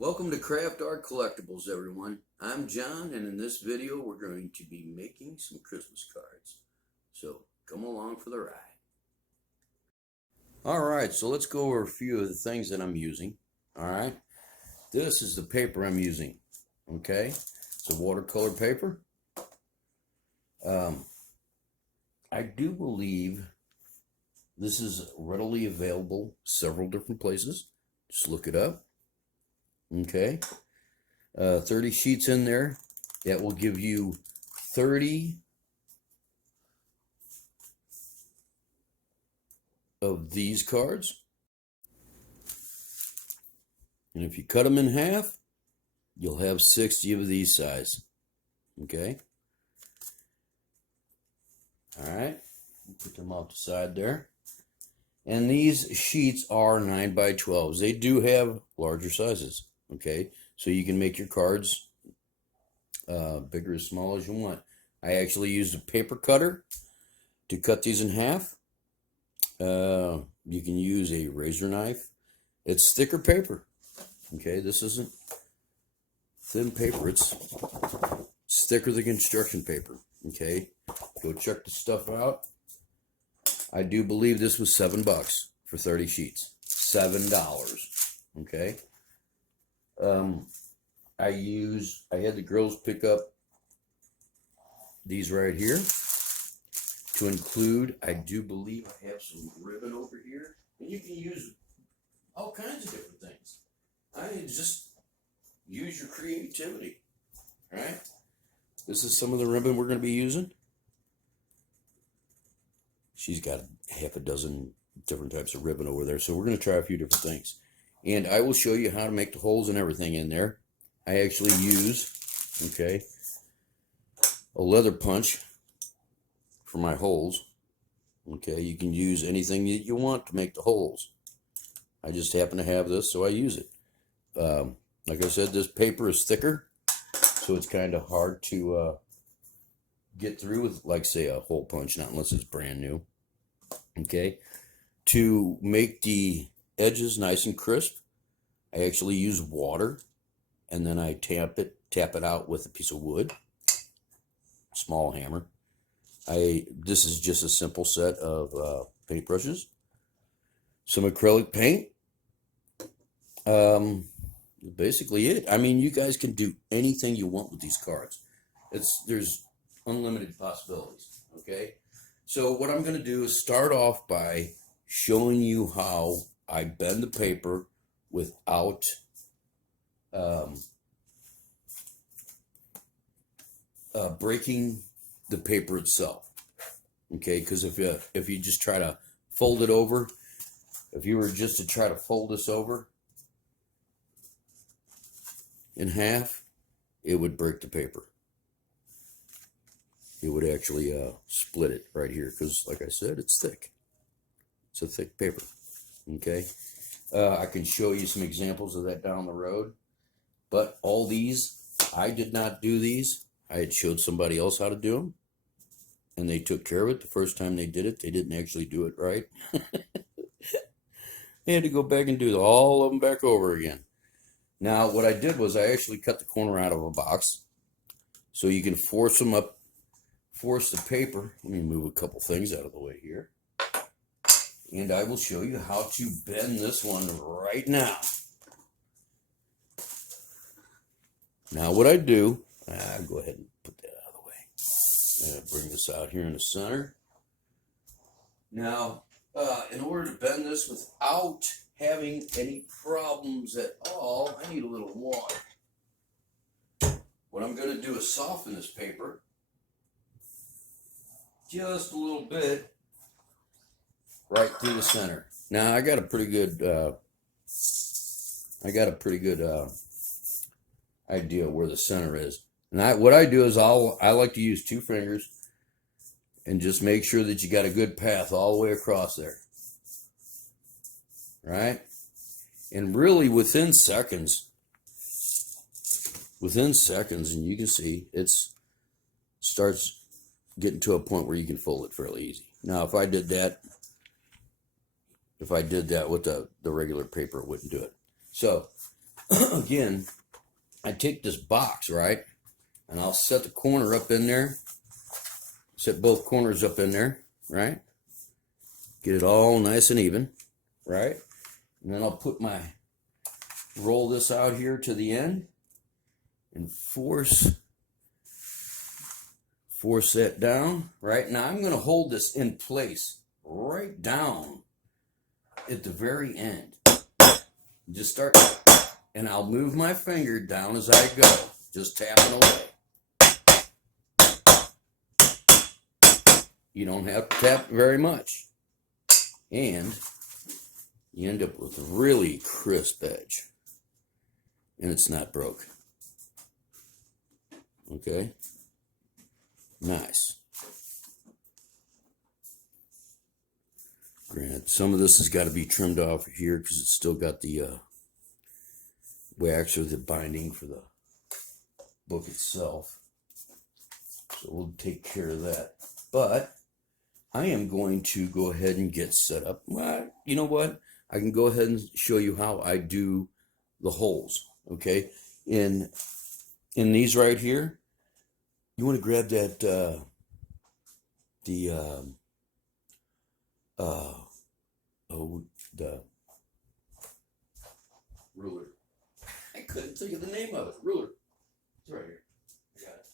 Welcome to Craft Art Collectibles, everyone. I'm John, and in this video we're going to be making some Christmas cards. So come along for the ride. Alright, so let's go over a few of the things that I'm using. Alright, this is the paper I'm using. Okay, it's a watercolor paper. I do believe this is readily available several different places. Just look it up. Okay, 30 sheets in there. That will give you 30 of these cards. And if you cut them in half, you'll have 60 of these size. Okay. All right. Put them off the side there. And these sheets are 9 by 12s. They do have larger sizes. Okay, so you can make your cards bigger or small as you want. I actually used a paper cutter to cut these in half. You can use a razor knife. It's thicker paper. Okay, this isn't thin paper. It's thicker than construction paper. Okay, go check the stuff out. I do believe this was $7 for 30 sheets. $7. Okay. I had the girls pick up these right here to include. I do believe I have some ribbon over here, and you can use all kinds of different things. Just use your creativity. All right, this is some of the ribbon we're going to be using. She's got half a dozen different types of ribbon over there, so we're going to try a few different things. And I will show you how to make the holes and everything in there. I actually use, okay, a leather punch for my holes. Okay, you can use anything that you want to make the holes. I just happen to have this, so I use it. Like I said, this paper is thicker, so it's kind of hard to get through with, like, say, a hole punch, not unless it's brand new. Okay, to make the edges nice and crisp, I actually use water, and then I tap it out with a piece of wood, small hammer. This is just a simple set of paintbrushes, some acrylic paint. Basically it. I mean, you guys can do anything you want with these cards. There's unlimited possibilities. Okay, so what I'm going to do is start off by showing you how I bend the paper without breaking the paper itself. Okay, because if you just try to fold it over, if you were just to try to fold this over in half, it would break the paper. It would actually split it right here because, like I said, it's thick. It's a thick paper. Okay, I can show you some examples of that down the road, but all these, I did not do these. I had showed somebody else how to do them, and they took care of it. The first time they did it, they didn't actually do it right. They had to go back and do all of them back over again. Now, what I did was I actually cut the corner out of a box, so you can force them up, force the paper. Let me move a couple things out of the way here. And I will show you how to bend this one right now. Now what I do, I'll go ahead and put that out of the way. Bring this out here in the center. Now, in order to bend this without having any problems at all, I need a little water. What I'm going to do is soften this paper just a little bit. Right through the center. Now I got a pretty good idea where the center is. And what I do is I like to use 2 fingers and just make sure that you got a good path all the way across there. Right? And really within seconds, and you can see it starts getting to a point where you can fold it fairly easy. Now if I did that with the regular paper, it wouldn't do it. So again, I take this box, right? And I'll set the corner up in there. Set both corners up in there, right? Get it all nice and even, right? And then I'll roll this out here to the end and force that down, right? Now I'm going to hold this in place right down at the very end. Just start, and I'll move my finger down as I go, just tapping away. You don't have to tap very much. And you end up with a really crisp edge. And it's not broke. Okay? Nice. Granted, some of this has got to be trimmed off here because it's still got the wax or the binding for the book itself. So we'll take care of that. But I am going to go ahead and get set up. Well, you know what? I can go ahead and show you how I do the holes. Okay? In these right here, you want to grab that the ruler. I couldn't think of the name of it. Ruler. It's right here. I got it.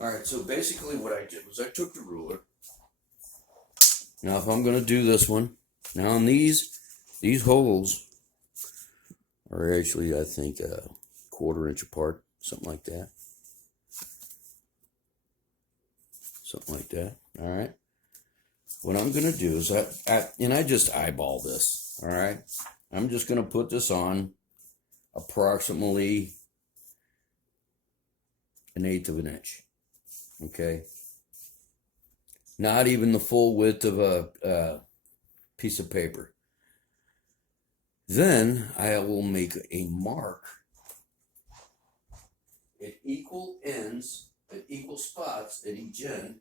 All right, so basically what I did was I took the ruler. Now if I'm going to do this one, now on these holes are actually, I think, a 1/4 inch apart, something like that. Something like that. All right. What I'm going to do is I just eyeball this. All right. I'm just going to put this on approximately 1/8 of an inch. Okay. Not even the full width of a piece of paper. Then I will make a mark at equal ends, at equal spots at each end.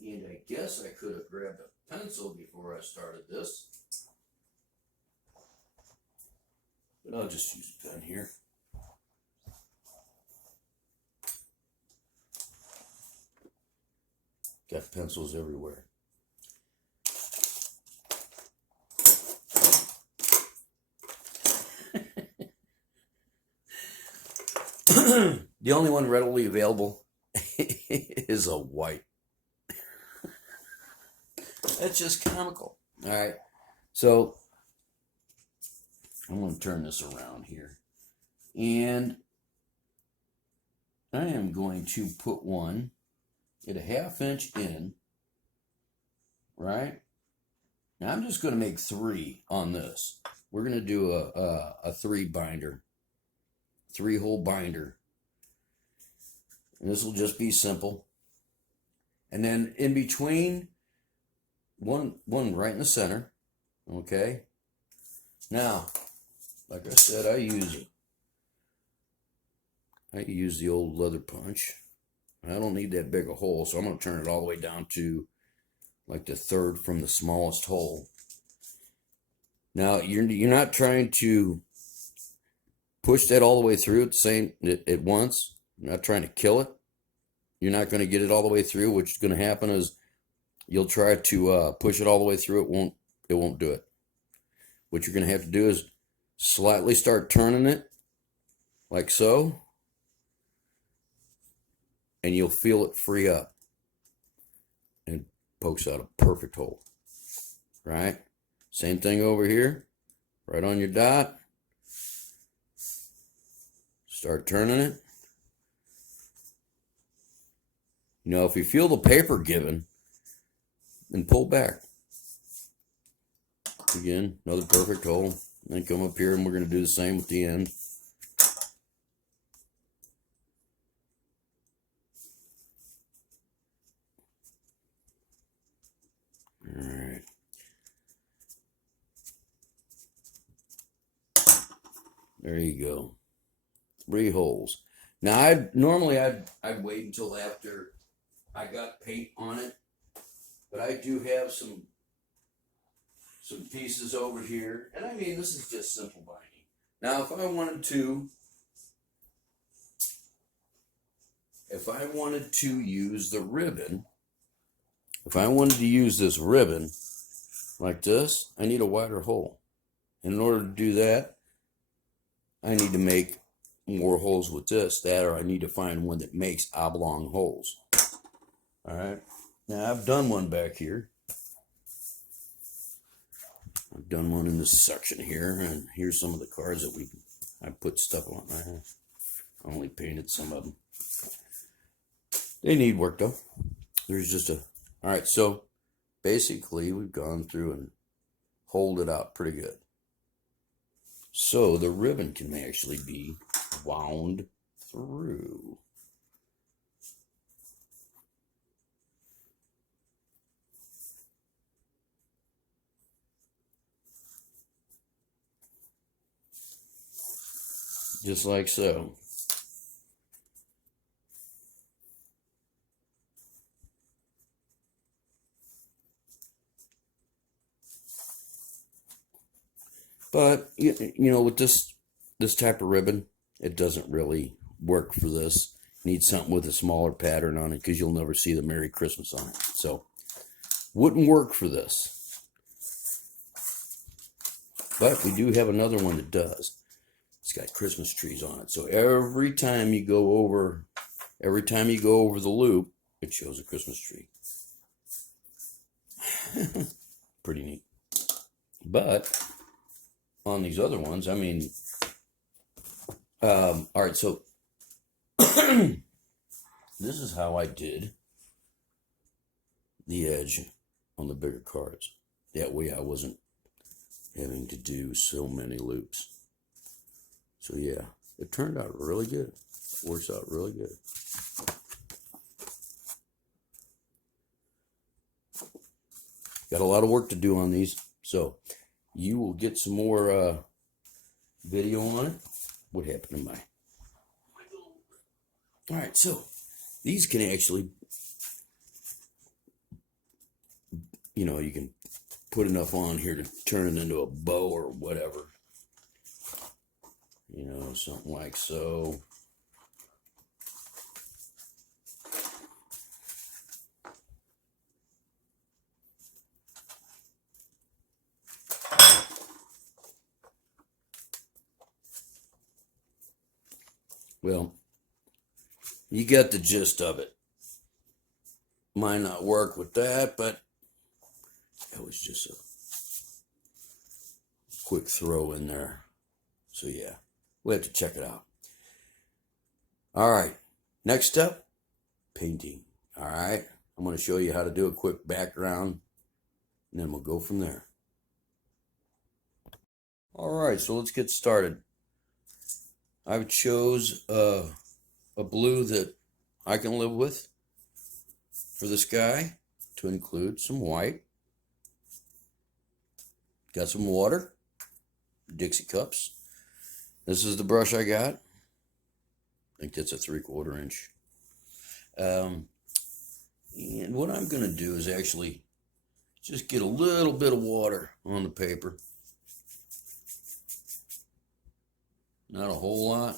And I guess I could have grabbed a pencil before I started this. But I'll just use a pen here. Got pencils everywhere. The only one readily available is a white. That's just comical. All right. So I'm going to turn this around here. And I am going to put one at a 1/2 inch in. Right? Now I'm just going to make 3 on this. We're going to do a 3 binder. 3-hole binder. And this will just be simple. And then in between, one right in the center. Okay. Now, like I said, I use the old leather punch. I don't need that big a hole, so I'm going to turn it all the way down to like the 3rd from the smallest hole. Now, you're not trying to push that all the way through at once. You're not trying to kill it. You're not going to get it all the way through. What's going to happen is you'll try to push it all the way through. It won't do it. What you're going to have to do is slightly start turning it like so, and you'll feel it free up and pokes out a perfect hole. Right? Same thing over here. Right on your dot. Start turning it. You know, if you feel the paper giving, then pull back. Again, another perfect hole. Then come up here and we're going to do the same with the end. All right. There you go. 3 holes. Now, I'd wait until after I got paint on it, but I do have some some pieces over here. And I mean, this is just simple binding. Now, if I wanted to use the ribbon, if I wanted to use this ribbon like this, I need a wider hole. And in order to do that, I need to make more holes with this, or I need to find one that makes oblong holes. All right. Now I've done one back here. I've done one in this section here, and here's some of the cards that I put stuff on. I only painted some of them. They need work though. There's just all right, so basically we've gone through and holed it out pretty good. So the ribbon can actually be wound through. Just like so. But you know, with this type of ribbon, it doesn't really work for this. Need something with a smaller pattern on it because you'll never see the Merry Christmas on it. So wouldn't work for this. But we do have another one that does. It's got Christmas trees on it. So every time you go over the loop, it shows a Christmas tree. Pretty neat. But on these other ones, I mean, all right, so this is how I did the edge on the bigger cards. That way I wasn't having to do so many loops. So yeah, it turned out really good. Works out really good. Got a lot of work to do on these, so you will get some more video on it. What happened to my... All right, so these can actually, you know, you can put enough on here to turn it into a bow or whatever. You know, something like so. Well, you get the gist of it. Might not work with that, but it was just a quick throw in there. So yeah, we'll have to check it out. All right, next step, painting. All right, I'm going to show you how to do a quick background, and then we'll go from there. All right, so let's get started. I've chose a blue that I can live with for the sky to include some white. Got some water, Dixie cups. This is the brush I got. I think that's a 3/4 inch. And what I'm going to do is actually just get a little bit of water on the paper. Not a whole lot,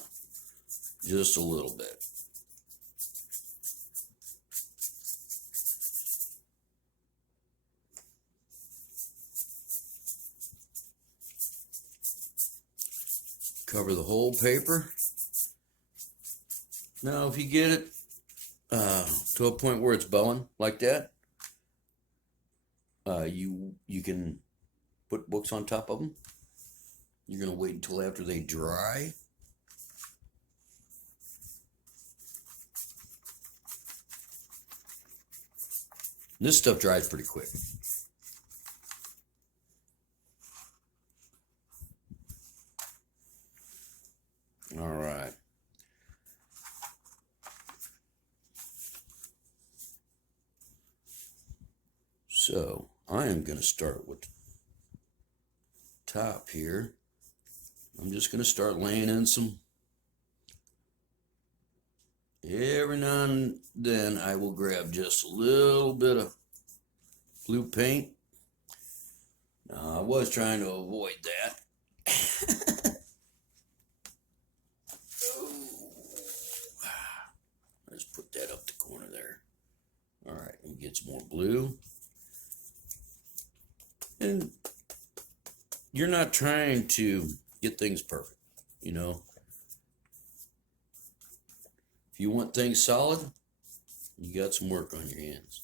just a little bit. Cover the whole paper. Now, if you get it to a point where it's bowing like that, you can put books on top of them. You're going to wait until after they dry. This stuff dries pretty quick. All right. So I am going to start with the top here. I'm just going to start laying in some. Every now and then I will grab just a little bit of blue paint. Now, I was trying to avoid that. Let's put that up the corner there. All right, and get some more blue. And you're not trying to get things perfect, you know. If you want things solid, you got some work on your hands.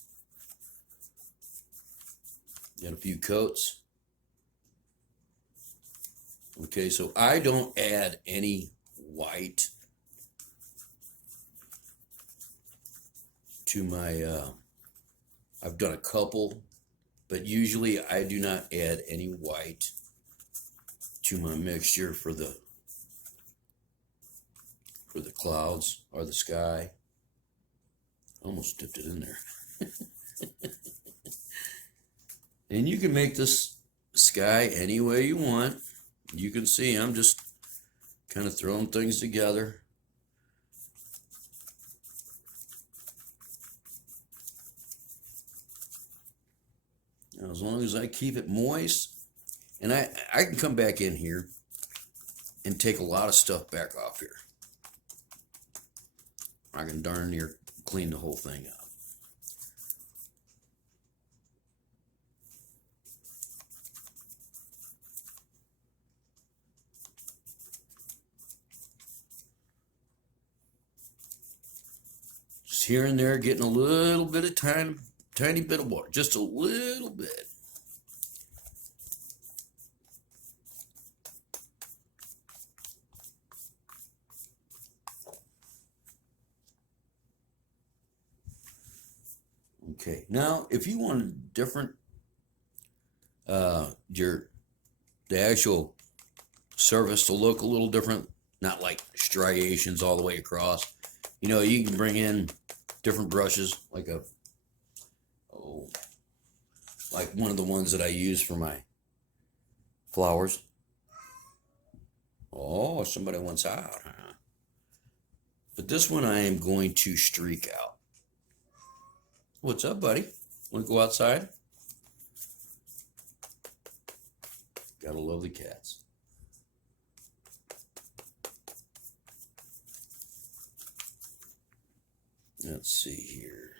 Got a few coats. Okay, so I don't add any white to my, I've done a couple, but usually I do not add any white to my mixture for the clouds or the sky. Almost dipped it in there. And you can make this sky any way you want. You can see I'm just kind of throwing things together. Now, as long as I keep it moist, and I can come back in here and take a lot of stuff back off here. I can darn near clean the whole thing up. Just here and there, getting a little bit of tiny bit of water, just a little bit. Okay, now if you want a different, the actual surface to look a little different, not like striations all the way across, you know, you can bring in different brushes, like like one of the ones that I use for my flowers. Oh, somebody wants out, huh? But this one I am going to streak out. What's up, buddy? Want to go outside? Gotta love the cats. Let's see here.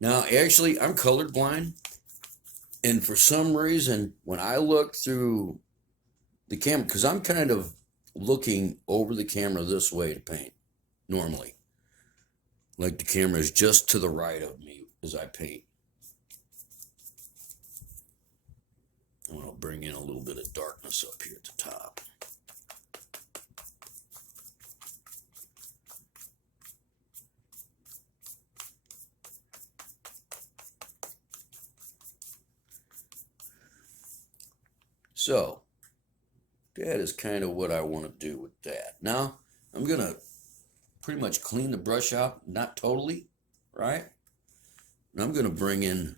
Now, actually, I'm colorblind. And for some reason, when I look through the camera, because I'm kind of looking over the camera this way to paint, normally. Like the camera is just to the right of me as I paint. I'm going to bring in a little bit of darkness up here at the top. So, that is kind of what I want to do with that. Now, I'm going to pretty much clean the brush out, not totally, right? And I'm going to bring in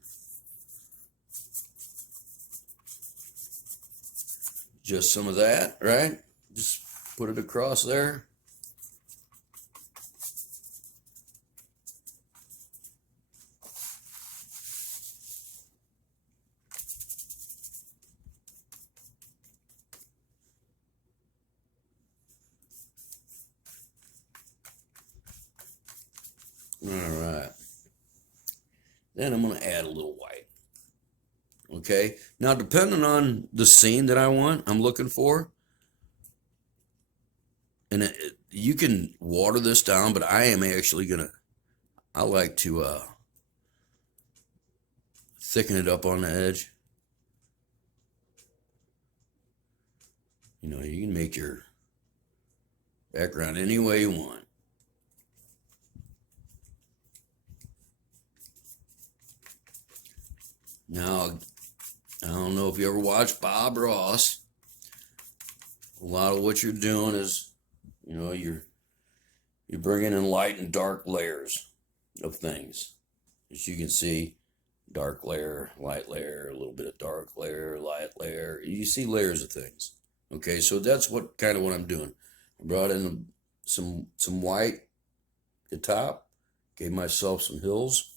just some of that, right? Just put it across there. All right. Then I'm going to add a little white. Okay. Now, depending on the scene that I want, I'm looking for, and you can water this down, but I am actually going to, I like to thicken it up on the edge. You know, you can make your background any way you want. Now, I don't know if you ever watched Bob Ross. A lot of what you're doing is, you know, you're bringing in light and dark layers of things. As you can see, dark layer, light layer, a little bit of dark layer, light layer. You see layers of things. Okay, so that's what I'm doing. I brought in some white at the top, gave myself some hills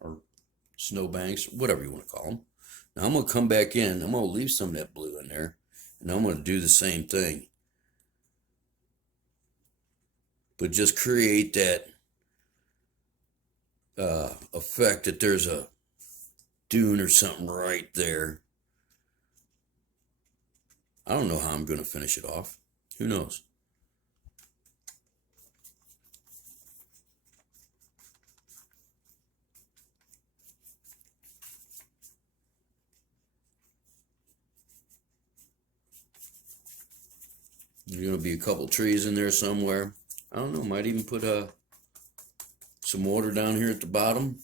or snowbanks, whatever you want to call them. Now I'm going to come back in. I'm going to leave some of that blue in there. And I'm going to do the same thing. But just create that effect that there's a dune or something right there. I don't know how I'm going to finish it off. Who knows? There's going to be a couple trees in there somewhere. I don't know. Might even put some water down here at the bottom.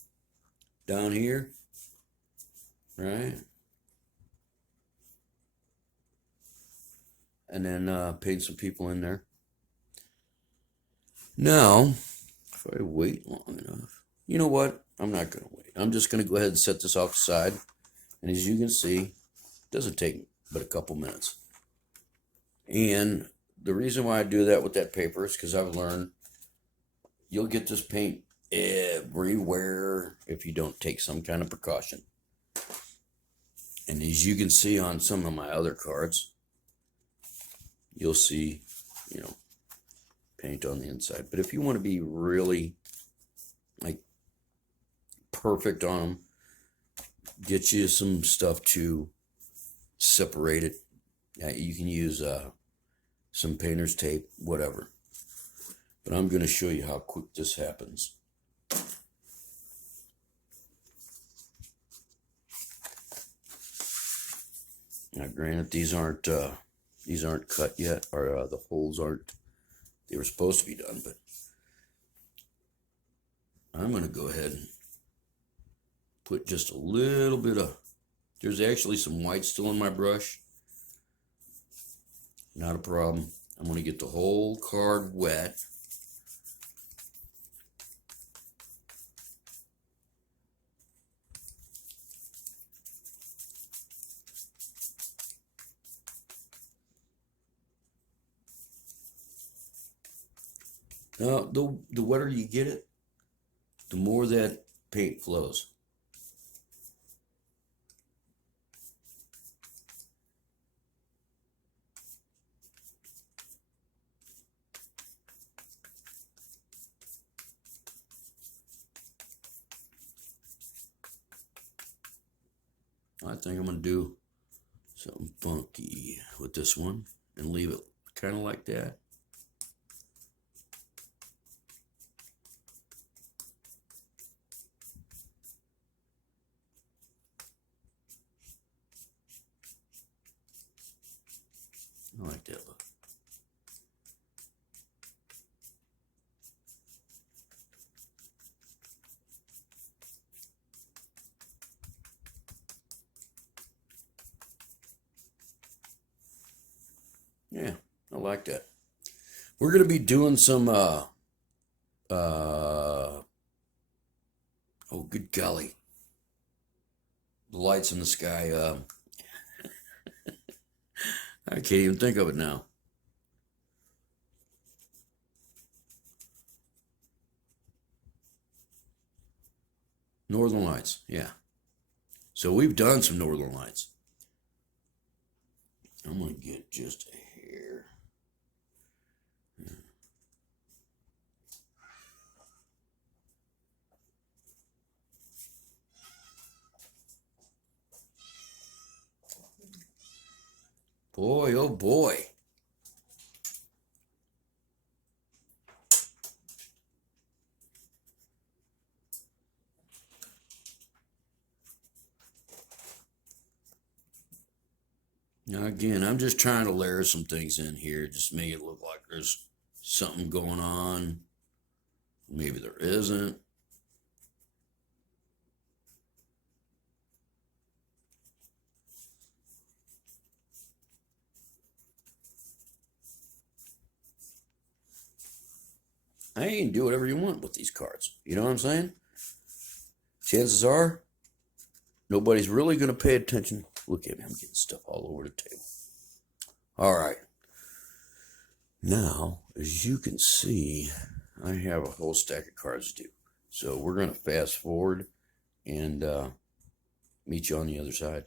Down here. Right? And then paint some people in there. Now, if I wait long enough, you know what? I'm not going to wait. I'm just going to go ahead and set this off the side. And as you can see, it doesn't take but a couple minutes. And the reason why I do that with that paper is because I've learned you'll get this paint everywhere if you don't take some kind of precaution. And as you can see on some of my other cards, you'll see, you know, paint on the inside. But if you want to be really like perfect on them, get you some stuff to separate it. You can use some painter's tape, whatever. But I'm going to show you how quick this happens. Now, granted, these aren't cut yet, or the holes aren't. They were supposed to be done, but I'm going to go ahead and put just a little bit of. There's actually some white still in my brush. Not a problem. I'm going to get the whole card wet. Now, the wetter you get it, the more that paint flows. I think I'm going to do something funky with this one and leave it kind of like that. I like that look. Yeah, I like that. We're going to be doing some, oh, good golly. The lights in the sky, I can't even think of it now. Northern Lights, yeah. So we've done some Northern Lights. I'm going to get just a hair. Boy, oh boy. Now again, I'm just trying to layer some things in here, just make it look like there's something going on. Maybe there isn't. I can do whatever you want with these cards. You know what I'm saying? Chances are, nobody's really going to pay attention. Look at me, I'm getting stuff all over the table. All right. Now, as you can see, I have a whole stack of cards to do. So we're going to fast forward and meet you on the other side.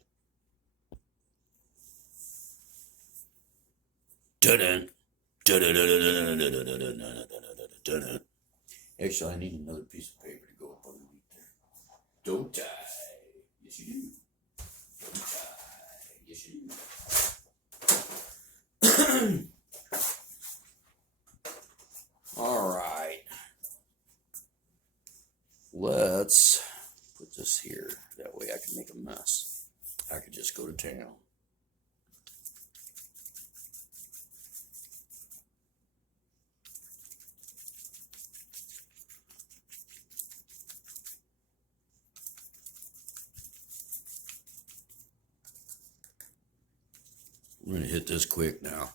Dun-dun. Dun-dun-dun-dun-dun-dun-dun-dun-dun-dun-dun-dun. Actually, I need another piece of paper to go up underneath there. Don't tie. Yes, you do. Don't tie. Yes, you do. All right. Let's put this here. That way I can make a mess. I could just go to town. I'm going to hit this quick now.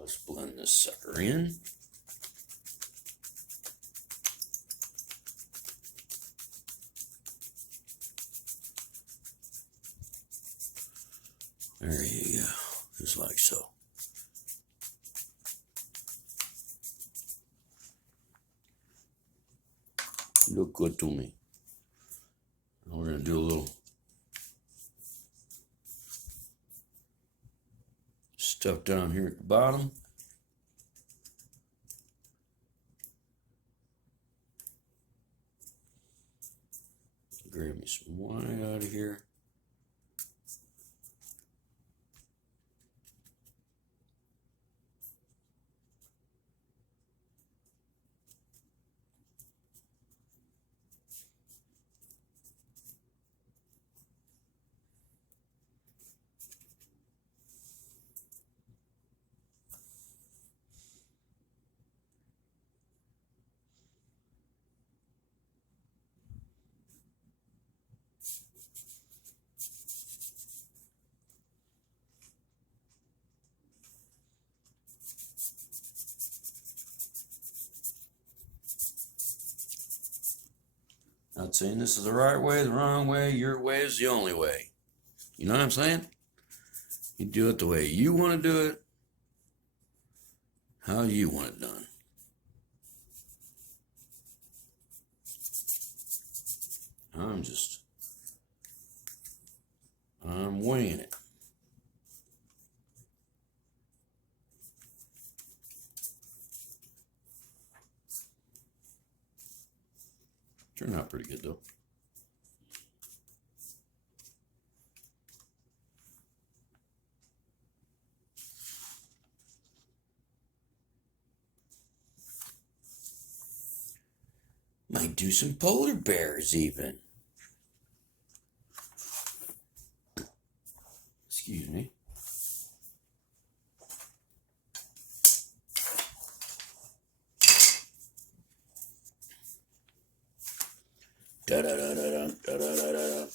Let's blend this sucker in. There you go, just like so. Look good to me. Now we're going to do a little stuff down here at the bottom. Grab me some white out of here. Not saying this is the right way, the wrong way, your way is the only way. You know what I'm saying? You do it the way you want to do it, how you want it done. I'm winging it. Turned out pretty good though. Might do some polar bears even. Excuse me. Da da da da da da da da.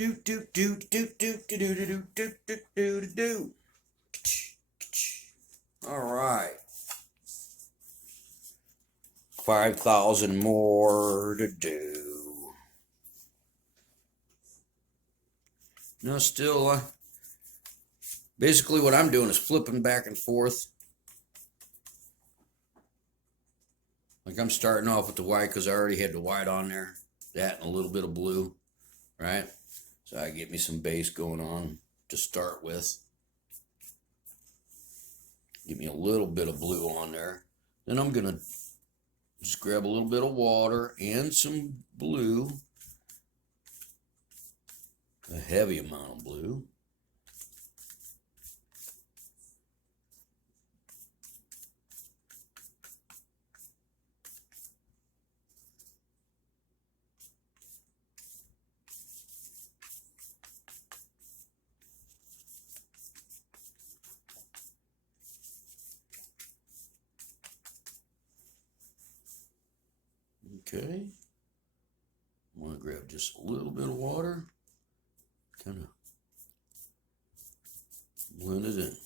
Do do do do do do do do do do do do. All right. 5,000 more to do. No, still, basically what I'm doing is flipping back and forth. Like I'm starting off with the white because I already had the white on there. That and a little bit of blue, right? So I get me some base going on to start with. Give me a little bit of blue on there. Then I'm going to just grab a little bit of water and some blue. A heavy amount of blue. Okay. I'm going to grab just a little bit of water. Kind of blend it in.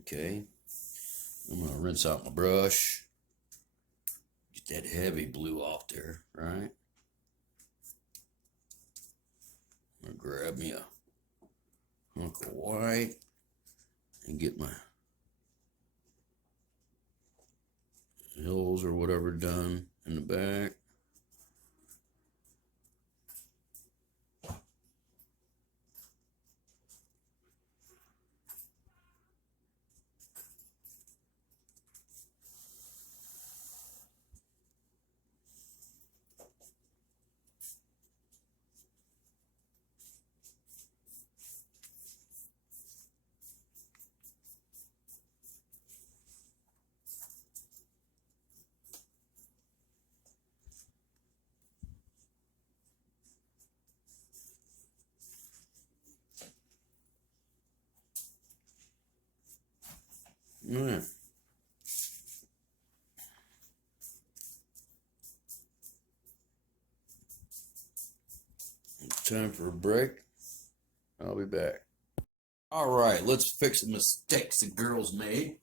Okay. I'm going to rinse out my brush. Get that heavy blue off there, right? I'm going to grab me a hunk of white and get my hills or whatever done in the back. All right. Time for a break. I'll be back. All right, let's fix the mistakes the girls made.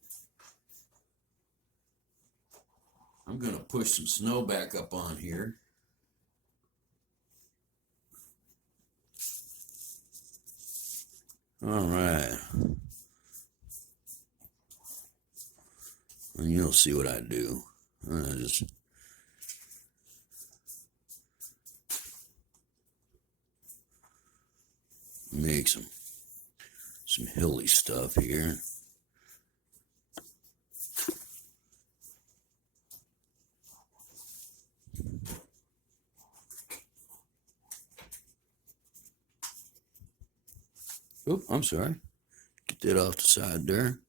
I'm going to push some snow back up on here. All right. And you'll see what I do. I just make some hilly stuff here. Oop, I'm sorry. Get that off the side there.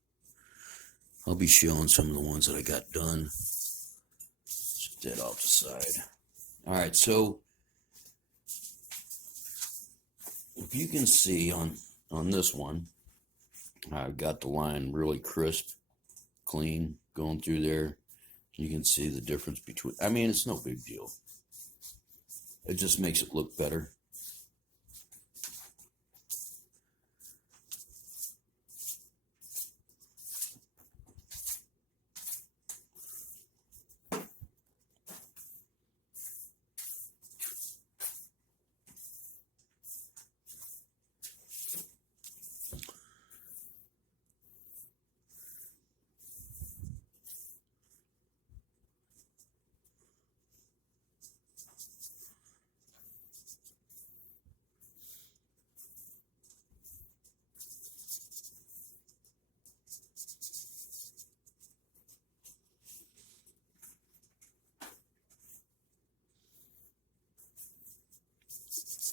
I'll be showing some of the ones that I got done. Set that off the side. All right, so if you can see on this one, I've got the line really crisp, clean, going through there. You can see the difference between, I mean, it's no big deal. It just makes it look better.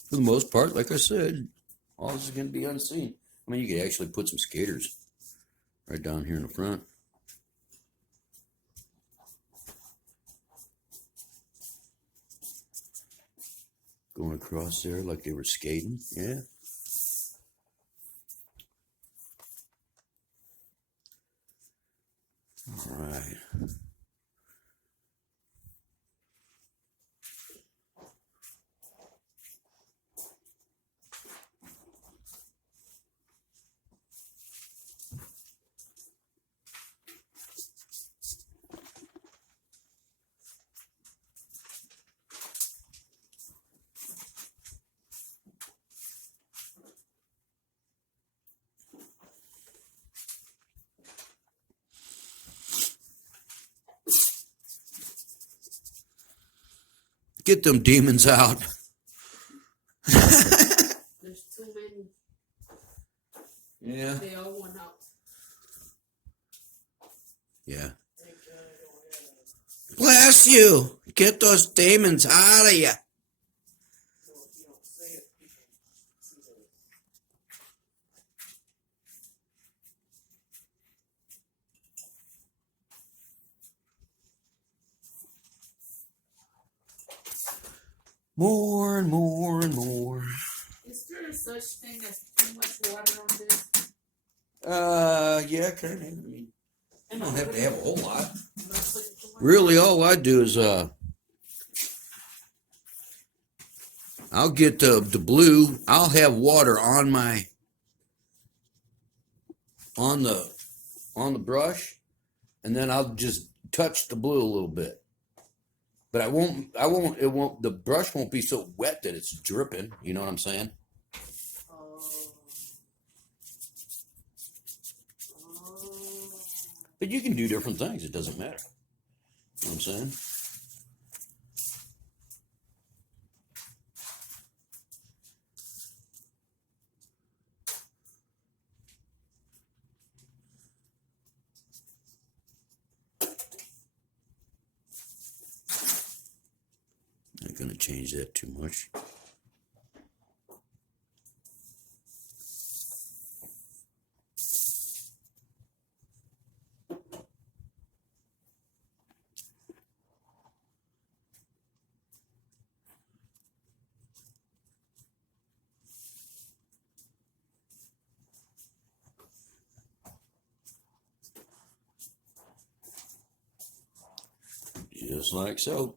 For the most part, like I said, all this is going to be unseen. I mean, you could actually put some skaters right down here in the front. Going across there like they were skating, yeah. right. Get them demons out. There's too many. Yeah. They all went out. Yeah. Bless you. Get those demons out of you. More and more and more. Is there such thing as too much water on this? Yeah, kind of. I mean, you don't have to have a whole lot. Am I putting too much? Really, all I do is I'll get the blue. I'll have water on my on the brush, and then I'll just touch the blue a little bit. But I won't. It won't. The brush won't be so wet that it's dripping. You know what I'm saying? But you can do different things. It doesn't matter. You know what I'm saying? Not going to change that too much. Just like so.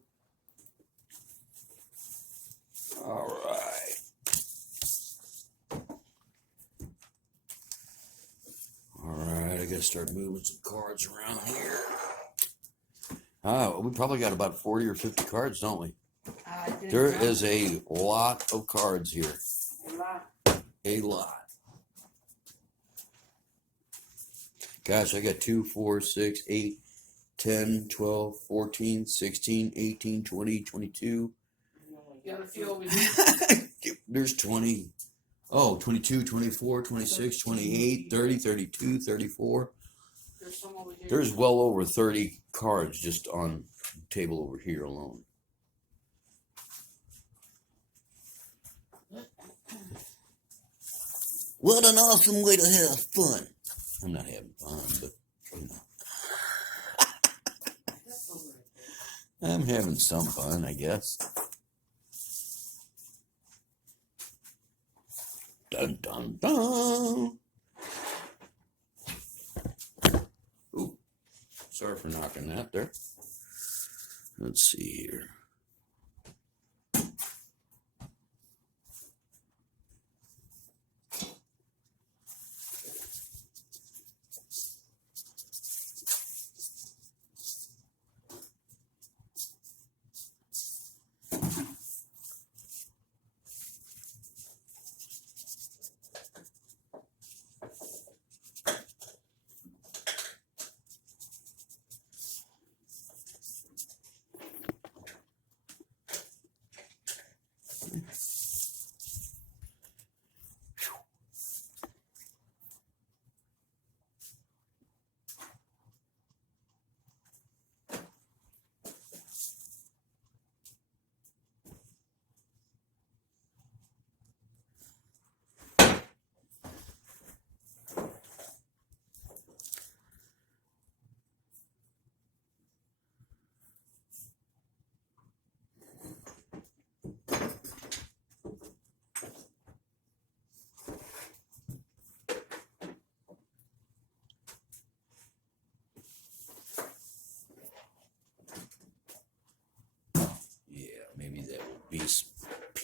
All right. All right, I gotta start moving some cards around here. We probably got about 40 or 50 cards, don't we? There is a lot of cards here. A lot. A lot. Gosh, I got 2, 4, 6, 8, 10, 12, 14, 16, 18, 20, 22. You got a few over here. There's 20. Oh, 22, 24, 26, 28, 30, 32, 34. There's some over here. There's well over 30 cards just on the table over here alone. What an awesome way to have fun. I'm not having fun, but you know. I'm having some fun, I guess. Dun dun dun. Ooh, sorry for knocking that there. Let's see here.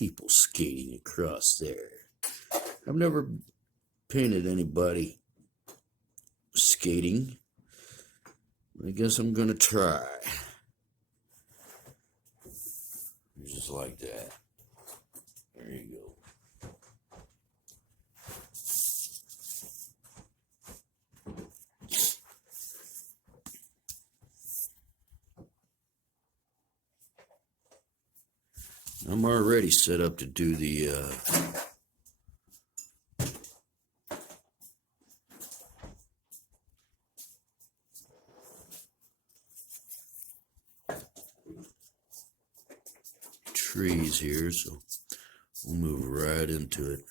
people skating across there. I've never painted anybody skating. I guess I'm gonna try. Just like that. There you go. I'm already set up to do the trees here, so we'll move right into it.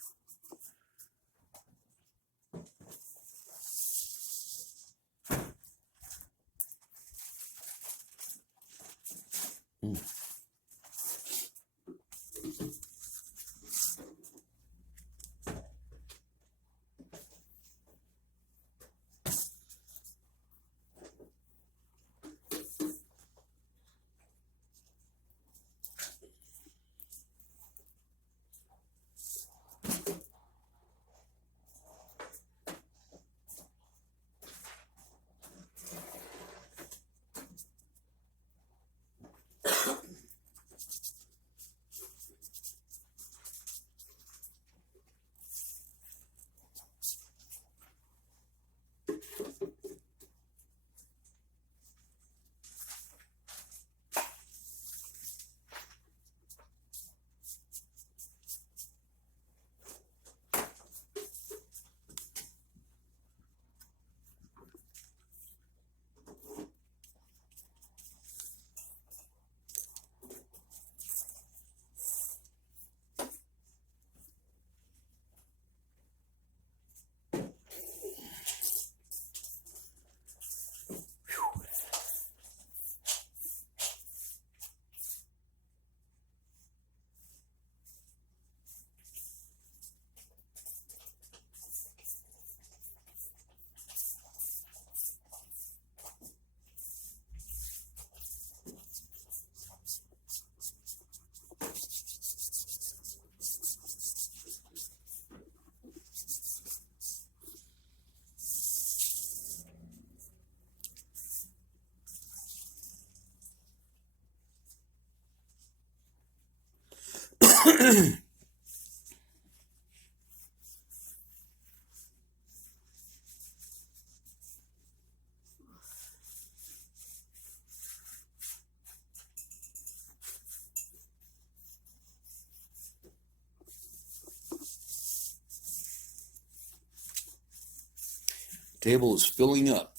Table is filling up.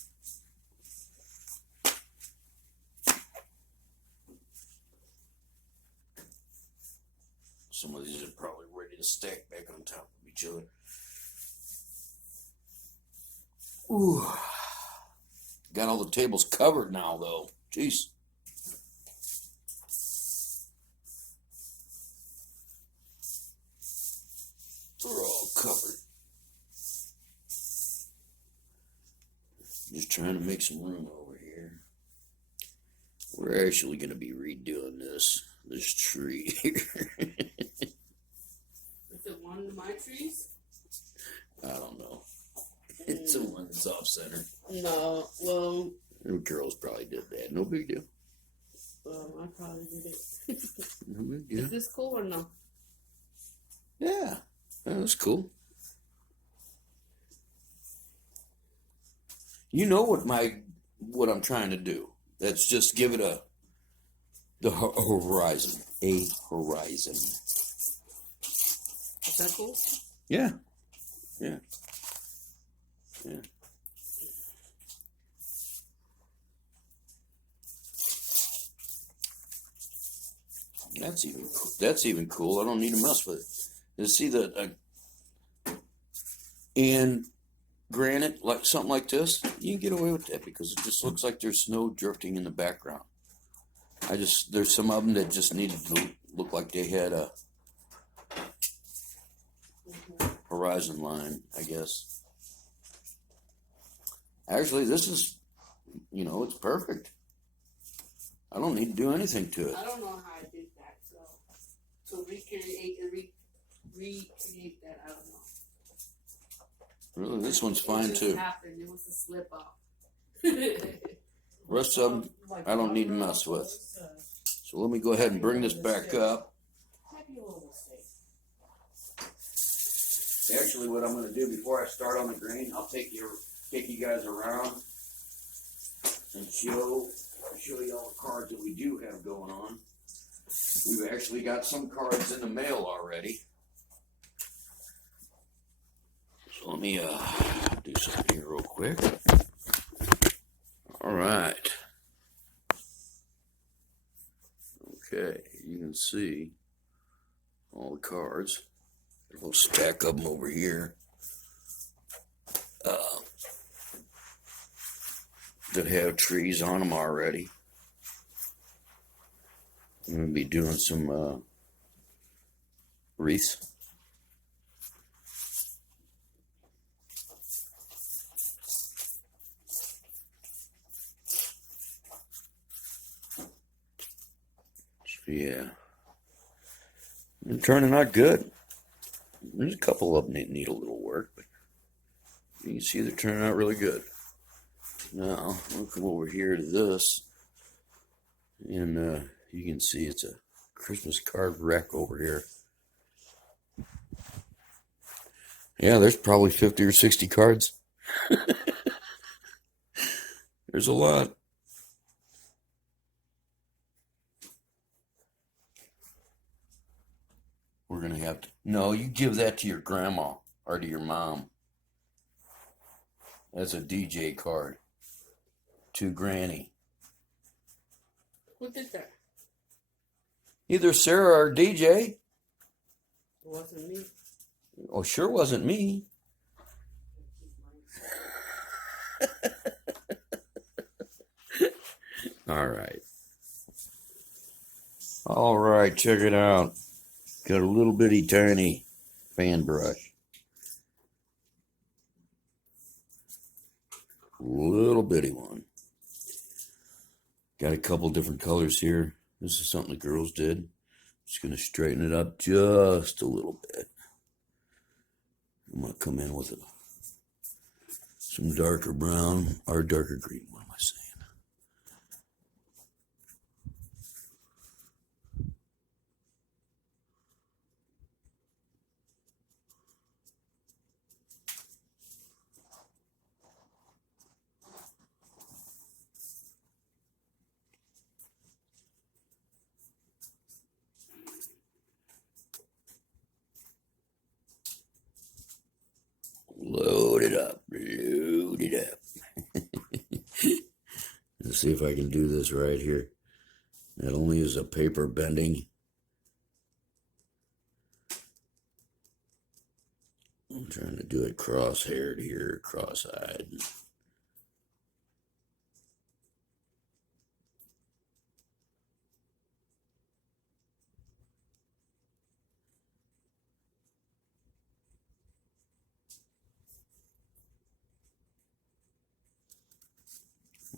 Some of these are probably ready to stack back on top of each other. Ooh. Got all the tables covered now, though. Jeez. They're all covered. Just trying to make some room over here. We're actually going to be redoing this tree here. Is it one of my trees? I don't know. It's the one that's off center. No, well. The girls probably did that. No big deal. Well, I probably did it. No big deal. Is this cool or no? Yeah, that's cool. You know what I'm trying to do. That's just give it a horizon. A horizon. Is that cool? Yeah. Yeah. Yeah. That's even cool. I don't need to mess with it. You see that? And granted, like something like this, you can get away with that because it just looks like there's snow drifting in the background. There's some of them that just needed to look like they had a horizon line, I guess. Actually, this is, it's perfect. I don't need to do anything to it. I don't know how I did that, so. to recreate that. I don't know. Really, this one's It fine just too. happened. It was a slip up. Rest of them, I don't need to mess with. So let me go ahead and bring this back up. Actually, what I'm going to do before I start on the grain, I'll take you guys around and show you all the cards that we do have going on. We've actually got some cards in the mail already. So let me do something here real quick. All right. Okay, you can see all the cards. We'll stack of them over here that have trees on them already. I'm going to be doing some wreaths. So yeah, they're turning out good. There's a couple of them that need a little work, but you can see they're turning out really good. Now, we'll come over here to this, and you can see it's a Christmas card wreck over here. Yeah, there's probably 50 or 60 cards. There's a lot. We're going to have to... No, you give that to your grandma or to your mom. That's a DJ card. To Granny. Who did that? Either Sarah or DJ. It wasn't me. Oh, sure wasn't me. All right. All right, check it out. Got a little bitty tiny fan brush. Little bitty one. Got a couple different colors here. This is something the girls did. Just going to straighten it up just a little bit. I'm going to come in with some darker brown or darker green. What am I saying? Load it up. Load it up. Let's see if I can do this right here. It only is a paper bending. I'm trying to do it cross-haired here, cross-eyed.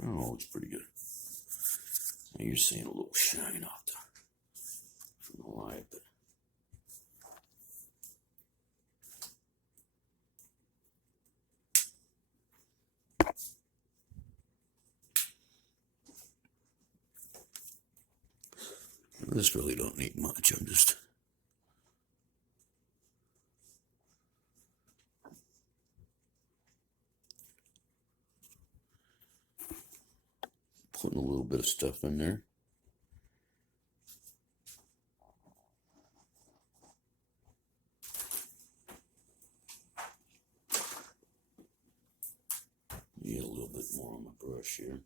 Oh, it's pretty good. Now you're seeing a little shine off from the light, but this really don't need much. I'm just putting a little bit of stuff in there. Need a little bit more on the brush here.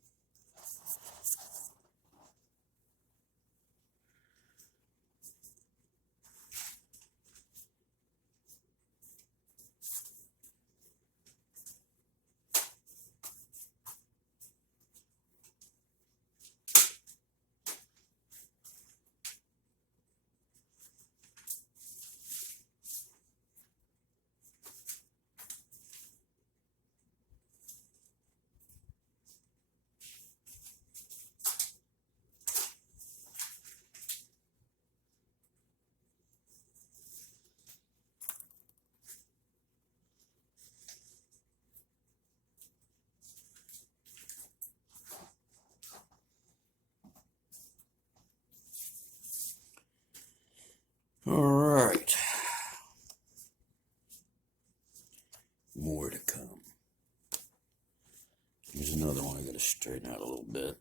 just straighten out a little bit.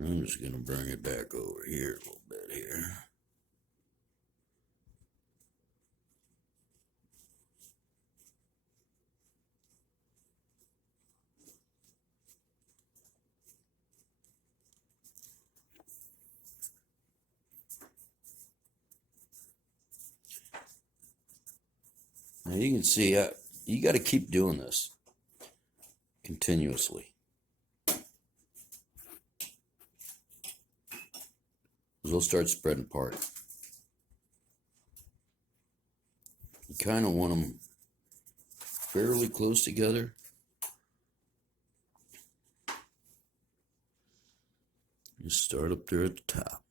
I'm just going to bring it back over here a little bit here. Now you can see you got to keep doing this continuously. They'll start spreading apart. You kind of want them fairly close together. Just start up there at the top.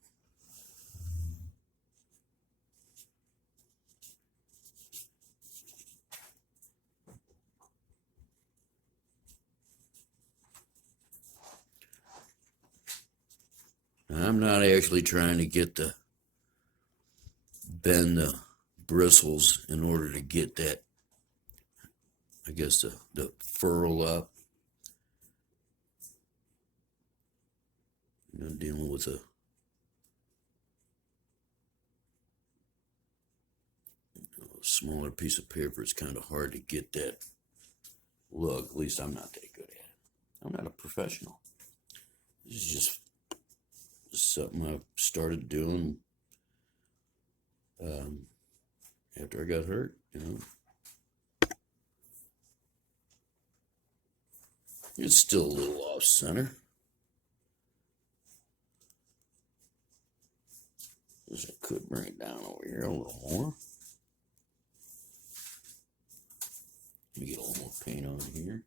I'm not actually trying to get bend the bristles in order to get that, I guess, the furl up. I'm dealing with a smaller piece of paper. It's kind of hard to get that look. At least I'm not that good at it. I'm not a professional. This is just something I started doing after I got hurt, you know. It's still a little off center. I could bring it down over here a little more. Let me get a little more paint on here.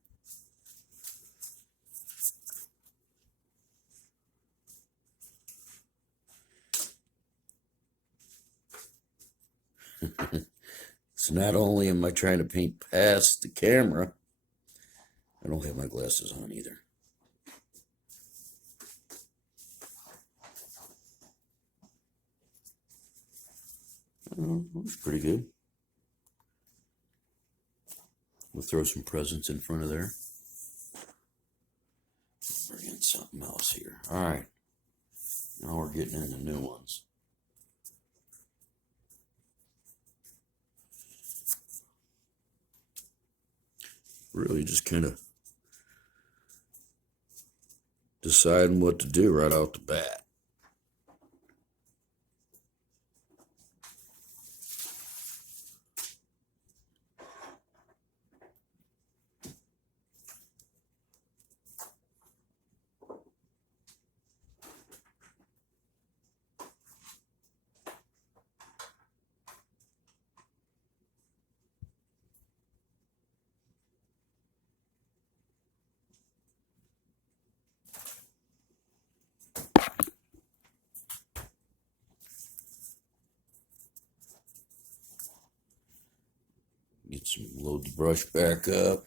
So not only am I trying to paint past the camera, I don't have my glasses on either. Looks pretty good. We'll throw some presents in front of there. Bring in something else here. All right. Now we're getting into new ones. Really just kind of deciding what to do right off the bat. Load the brush back up.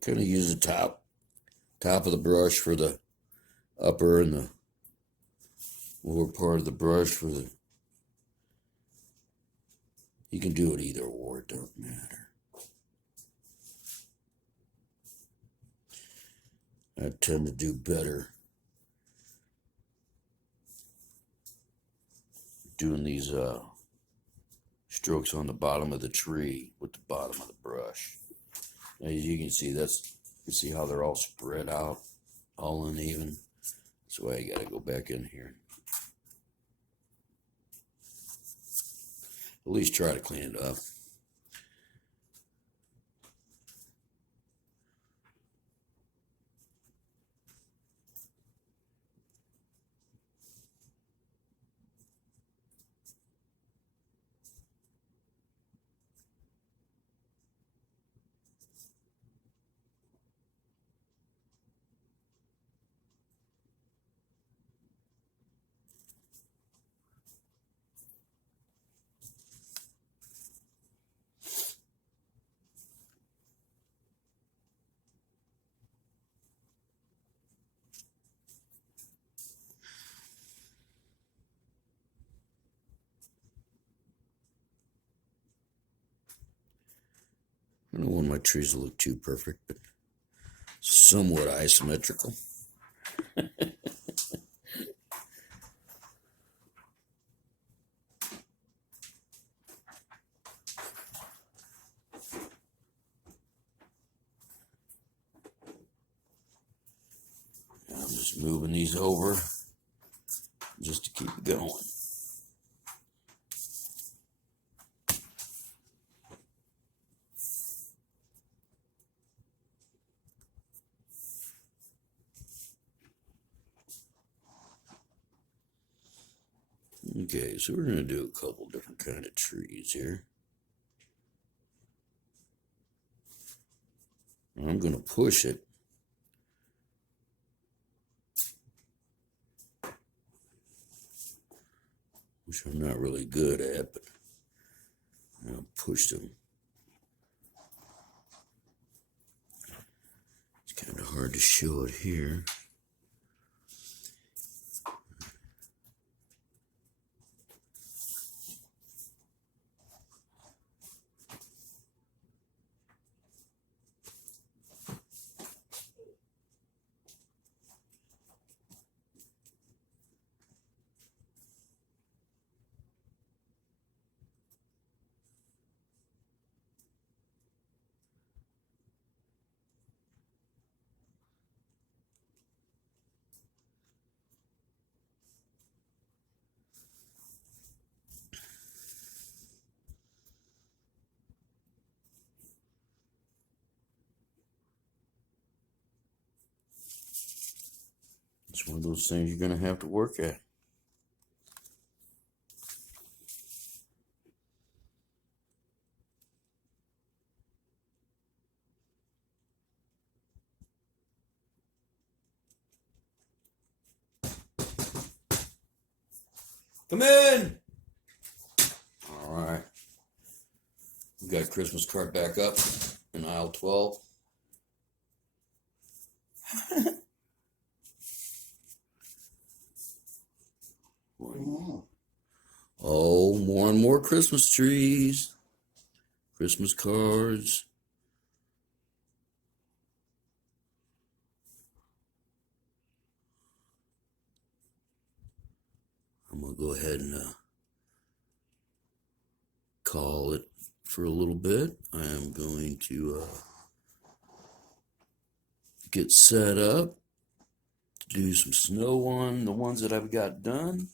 Kind of use the top of the brush for the upper and the lower part of the brush for the. You can do it either or, it don't matter. I tend to do better doing these strokes on the bottom of the tree with the bottom of the brush. As you can see, you can see how they're all spread out, all uneven. That's why you got to go back in here. At least try to clean it up. I don't want my trees to look too perfect, but somewhat isometrical. I'm just moving these over just to keep it going. Okay, so we're going to do a couple different kind of trees here. I'm going to push it. Which I'm not really good at, but I'll push them. It's kind of hard to show it here. It's one of those things you're going to have to work at. Come in! All right. We got Christmas card back up in aisle 12. Oh, more and more Christmas trees, Christmas cards. I'm going to go ahead and call it for a little bit. I am going to get set up to do some snow on the ones that I've got done.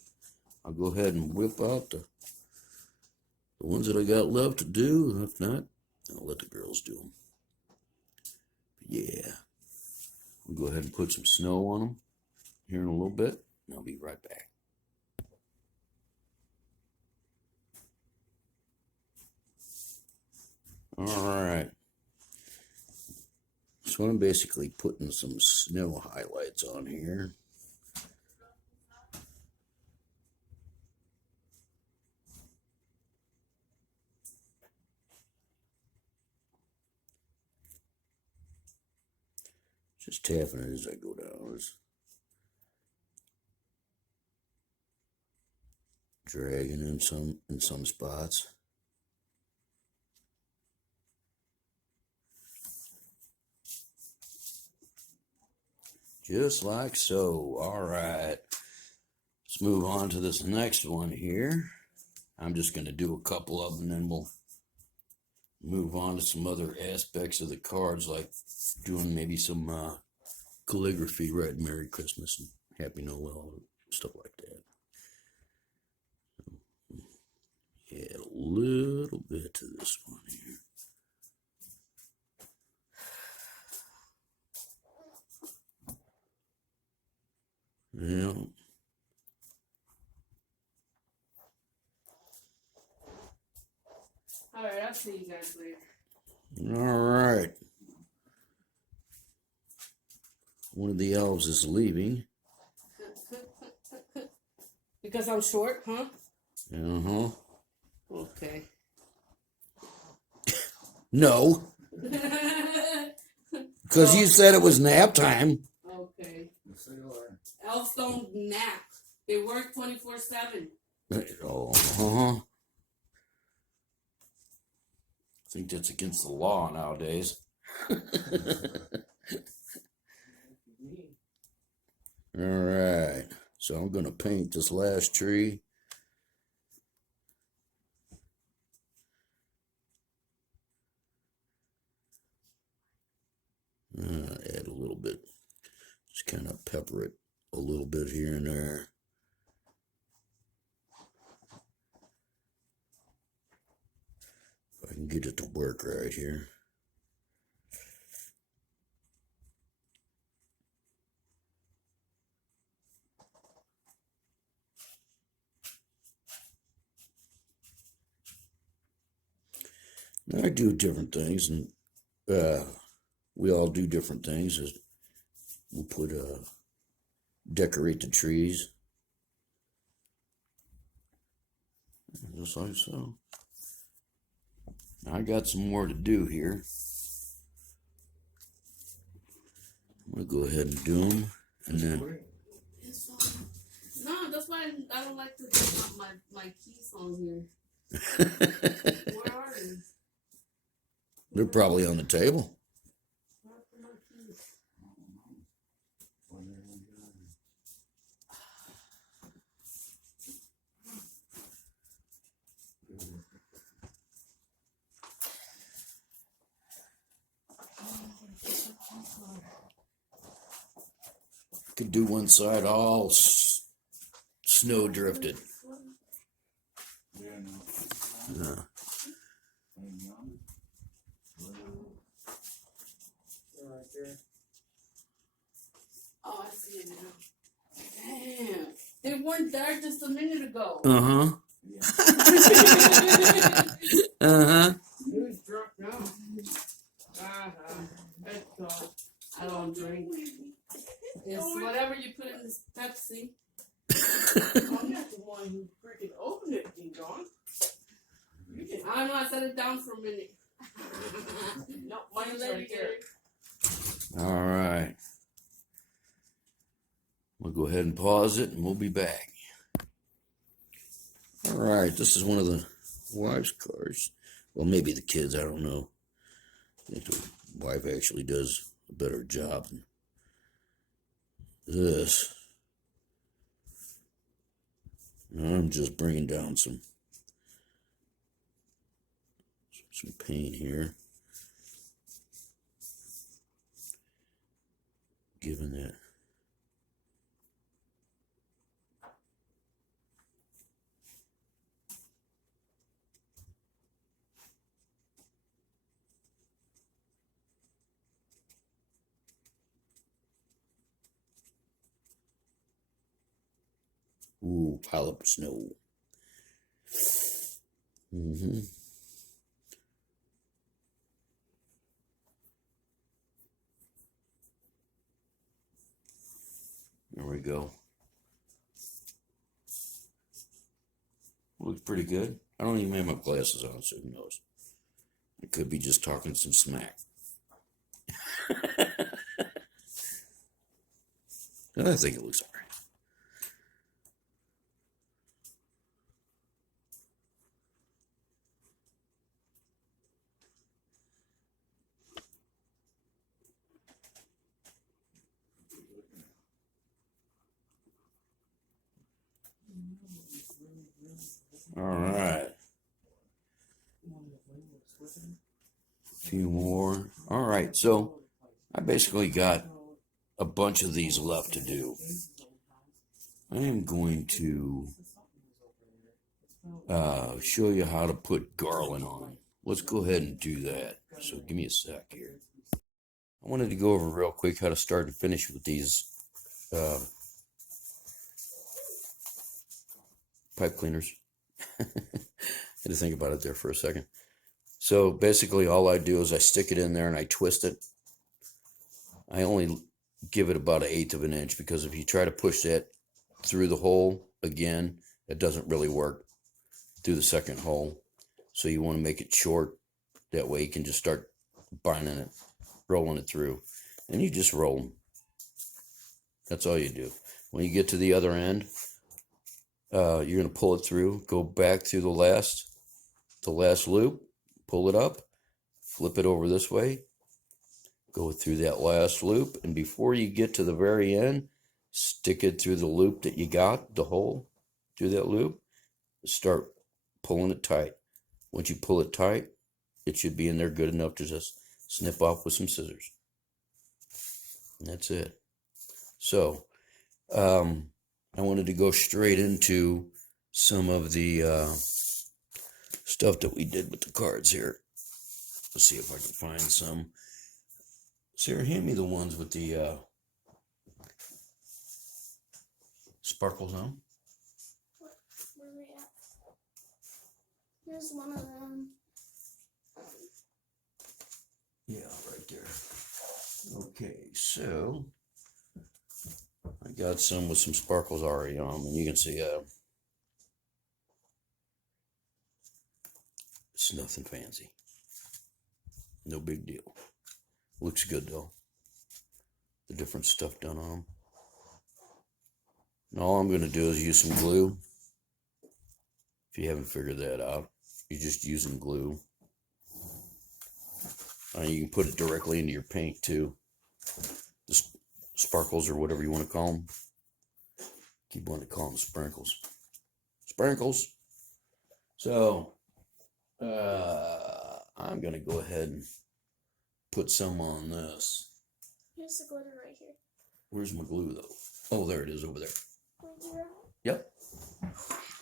I'll go ahead and whip out the ones that I got left to do. If not, I'll let the girls do them. But yeah, we'll go ahead and put some snow on them here in a little bit, and I'll be right back. All right. So I'm basically putting some snow highlights on here. Just tapping it as I go down. Just dragging in some spots. Just like so. All right. Let's move on to this next one here. I'm just going to do a couple of them, and then we'll move on to some other aspects of the cards, like doing maybe some calligraphy, writing Merry Christmas and Happy Noel, stuff like that. Add a little bit to this one here. Yeah. All right, I'll see you guys later. All right. One of the elves is leaving. Because I'm short, huh? Uh-huh. Okay. No. Because you said it was nap time. Okay. Elves don't nap. They work 24/7. Oh, uh-huh. think that's against the law nowadays. All right, so I'm gonna paint this last tree. Add a little bit, just kind of pepper it a little bit here and there. If I can get it to work right here. I do different things, and we all do different things. We'll put decorate the trees, just like so. I got some more to do here. I'm gonna go ahead and do them, and then. It's fine. No, that's why I don't like to put my keys on here. Where are they? They're probably on the table. Where are my keys? Could do one side all snow drifted. Oh, I see it now. Damn. They weren't there just a minute ago. Uh-huh. Uh-huh. Who's drunk now? Let's go. I don't drink. It's whatever you put in this Pepsi. I'm not the one who freaking opened it, Ding Dong. I don't know, I set it down for a minute. No, mine's right there. All right. We'll go ahead and pause it, and we'll be back. All right, this is one of the wives' cards. Well, maybe the kids, I don't know. I think the wife actually does a better job than this. I'm just bringing down some paint here. Given that. Ooh, pile up of snow. Mm-hmm. There we go. Looks pretty good. I don't even have my glasses on, so who knows? I could be just talking some smack. I think it looks all right. All right. A few more. All right, so I basically got a bunch of these left to do. I am going to show you how to put garland on. Let's go ahead and do that. So give me a sec here. I wanted to go over real quick how to start and finish with these pipe cleaners. I had to think about it there for a second. So basically all I do is I stick it in there and I twist it. I only give it about 1/8 of an inch, because if you try to push that through the hole again, it doesn't really work through the second hole. So you want to make it short. That way you can just start binding it, rolling it through, and you just roll them. That's all you do. When you get to the other end, you're going to pull it through, go back through the last loop, pull it up, flip it over this way, go through that last loop, and before you get to the very end, stick it through the loop that you got, the hole through that loop, start pulling it tight. Once you pull it tight, it should be in there good enough to just snip off with some scissors. And that's it. So, I wanted to go straight into some of the stuff that we did with the cards here. Let's see if I can find some. Sarah, hand me the ones with the sparkles on them. Where are we at? Here's one of them. Yeah, right there. Okay, so I got some with some sparkles already on them, and you can see it's nothing fancy. No big deal. Looks good though. The different stuff done on them. And all I'm going to do is use some glue. If you haven't figured that out, you're just using glue. You can put it directly into your paint too. The sparkles or whatever you want to call them. Keep wanting to call them sprinkles. Sprinkles. So, I'm going to go ahead and put some on this. Here's the glitter right here. Where's my glue though? Oh, there it is over there. Right here. Yep.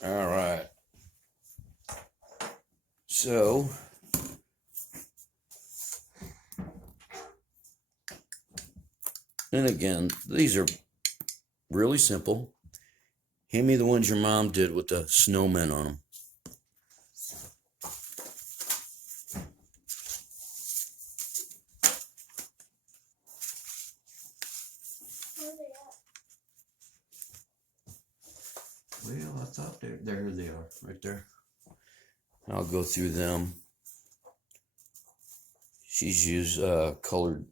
All right. So, and again, these are really simple. Hand me the ones your mom did with the snowmen on them. Where are they at? Well, I thought there they are, right there. I'll go through them. She's used colored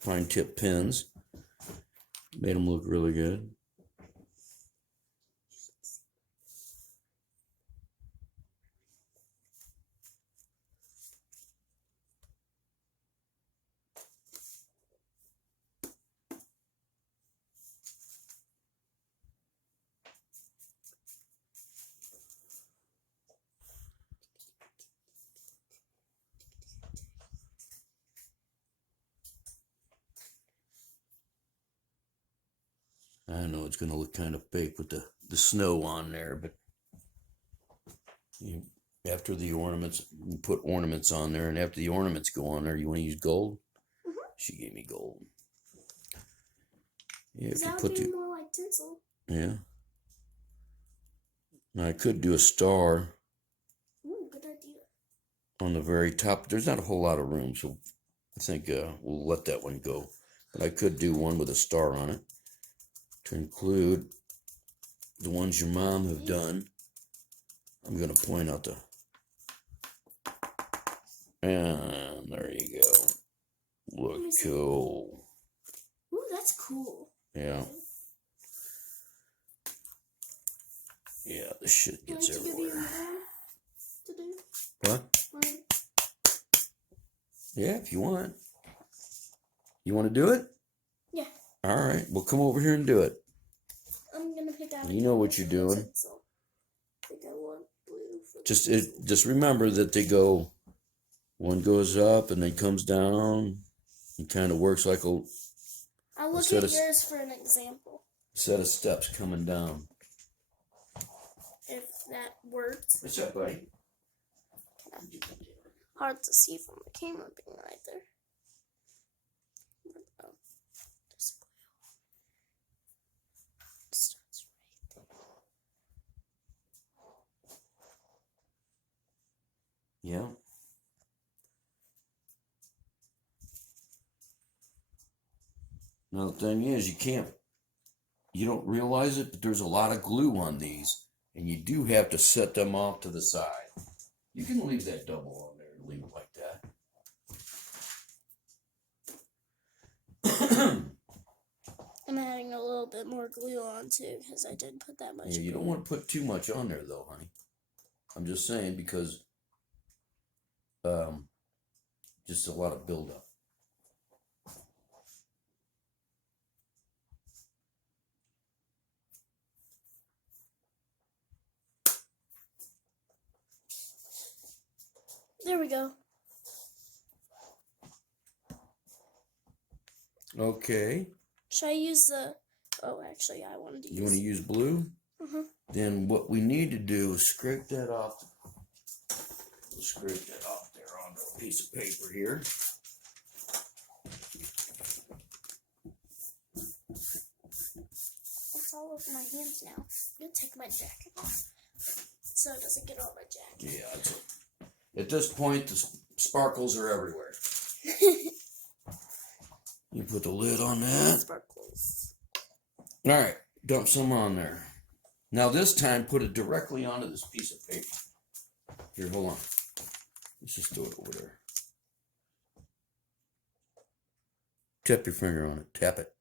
fine tip pens. Made them look really good. I know it's going to look kind of fake with the snow on there, but after the ornaments, you put ornaments on there, and after the ornaments go on there, you want to use gold? Mm-hmm. She gave me gold. Yeah, Because if you that put would be the, more like tinsel. yeah. Now I could do a star Ooh, good idea. on the very top. There's not a whole lot of room, so I think we'll let that one go. But I could do one with a star on it to include the ones your mom have done. I'm going to point out the, and there you go. Look cool. Ooh, that's cool. Yeah. Yeah, this shit gets Why don't you give me everywhere. more to do? What? One. Yeah, if you want. You want to do it? Yeah. All right, well, come over here and do it. I'm gonna pick out. You know what you're doing. Tinsel. I think I want blue for Just remember that they go, one goes up and then comes down. It kind of works like a I'll look set at of- yours for an example. set of steps coming down. If that worked. What's up, buddy? Hard to see from the camera being right there. Oh, there's a glue. It starts right there. Yeah. Now the thing is, you don't realize it, but there's a lot of glue on these, and you do have to set them off to the side. You can leave that double on there and leave it like that. I'm adding a little bit more glue on too, because I didn't put that much. Yeah, you glue. don't want to put too much on there though, honey. I'm just saying because Just a lot of buildup. There we go. Okay. Should I use the... Oh, actually, I wanted to use... You want to use blue? Mm-hmm. Then what we need to do is scrape that off. We'll scrape that off there onto a piece of paper here. It's all over my hands now. I'm going to take my jacket off so it doesn't get on my jacket. Yeah, at this point, the sparkles are everywhere. You put the lid on that. Sparkles. All right, dump some on there. Now this time, put it directly onto this piece of paper. Here, hold on. Let's just throw it over there. Tap your finger on it. Tap it.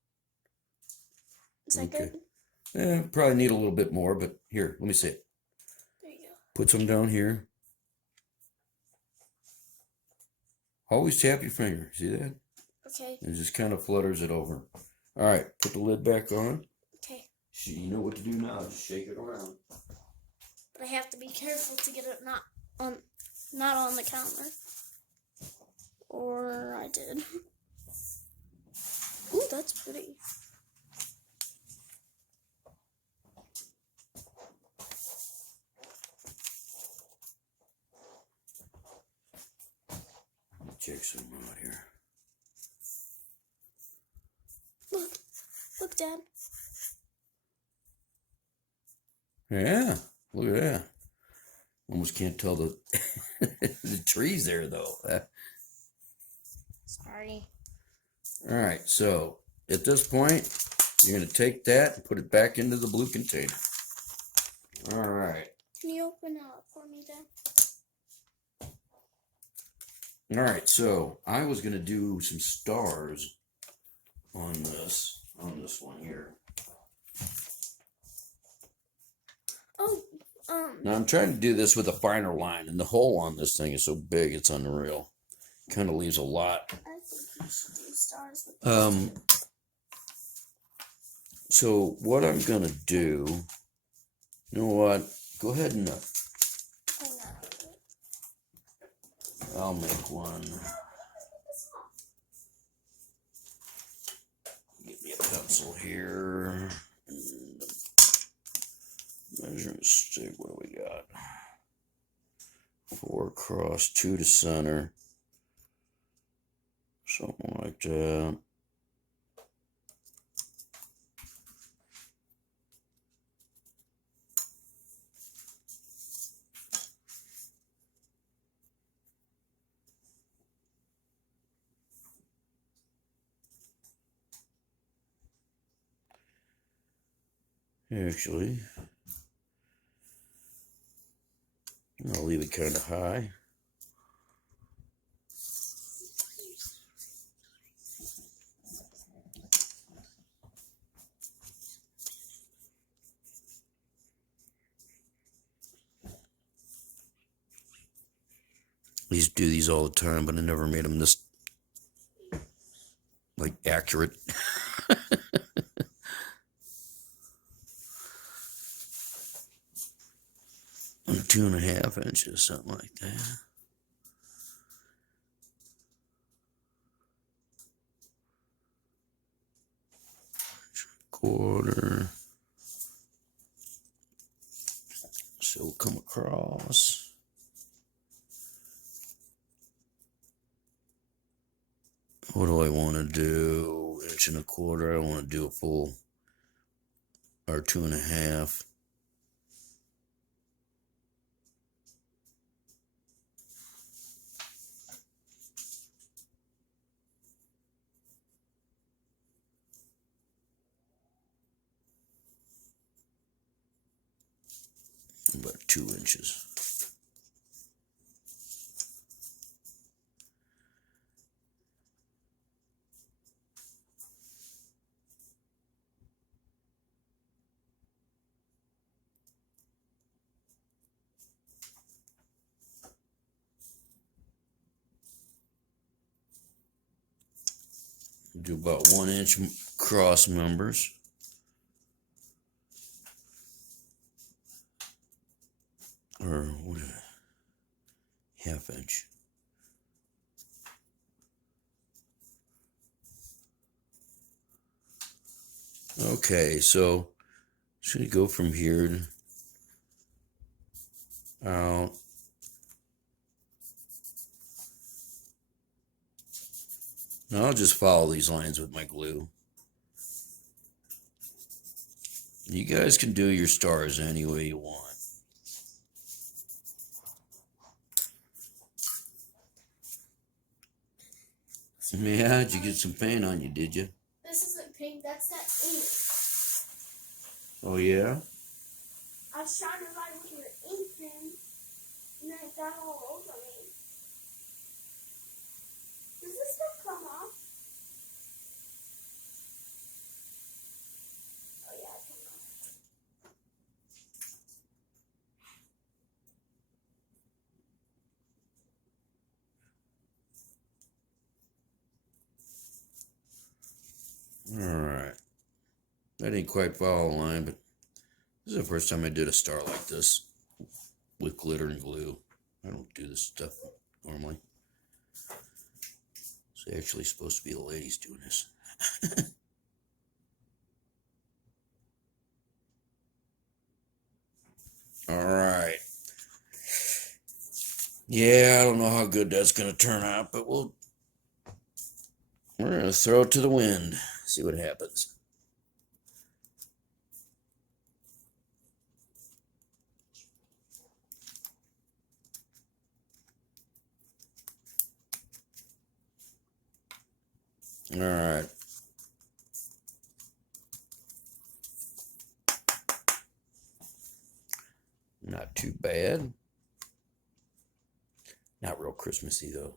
Is that Okay. good? Yeah, probably need a little bit more, but here, let me see it. There you go. Put some down here. Always tap your finger. See that? Okay. It just kind of flutters it over. All right, put the lid back on. Okay. You know what to do now. Just shake it around. But I have to be careful to get it not on the counter. Or I did. Ooh, that's pretty. Check some out here. Look, Dad. Yeah, look at that. Almost can't tell the the trees there though. Sorry. All right, so at this point, you're gonna take that and put it back into the blue container. All right. Can you open it up for me, Dad? All right, so I was gonna do some stars on this one here. Oh, Now I'm trying to do this with a finer line, and the hole on this thing is so big it's unreal. Kind of leaves a lot. I think you should do stars with this. So what I'm gonna do, you know what? Go ahead and Clean that up a bit. I'll make one. Get me a pencil here. And a measuring stick. What do we got? 4 across, 2 to center. Something like that. Actually, I'll leave it kind of high. I used to do these all the time, but I never made them this, like, accurate. On 2.5 inches, something like that. Quarter. So we'll come across. What do I want to do? 1.25 inches. I want to do a full, or 2.5. About 2 inches. Do about 1 inch cross members. Or what is it? 1/2 inch. Okay, so should we go from here out? Now I'll just follow these lines with my glue. You guys can do your stars any way you want. Yeah, did you get some paint on you, did you? This isn't pink, that's that ink. Oh, yeah? I was trying to write with your ink pen, and then it got all over me. Does this stuff come off? Oh yeah, it came off. Alright. I didn't quite follow the line, but this is the first time I did a star like this with glitter and glue. I don't do this stuff normally. It's actually supposed to be the ladies doing this. Alright. Yeah, I don't know how good that's going to turn out, but we're going to throw it to the wind. See what happens. All right. Not too bad. Not real Christmassy though.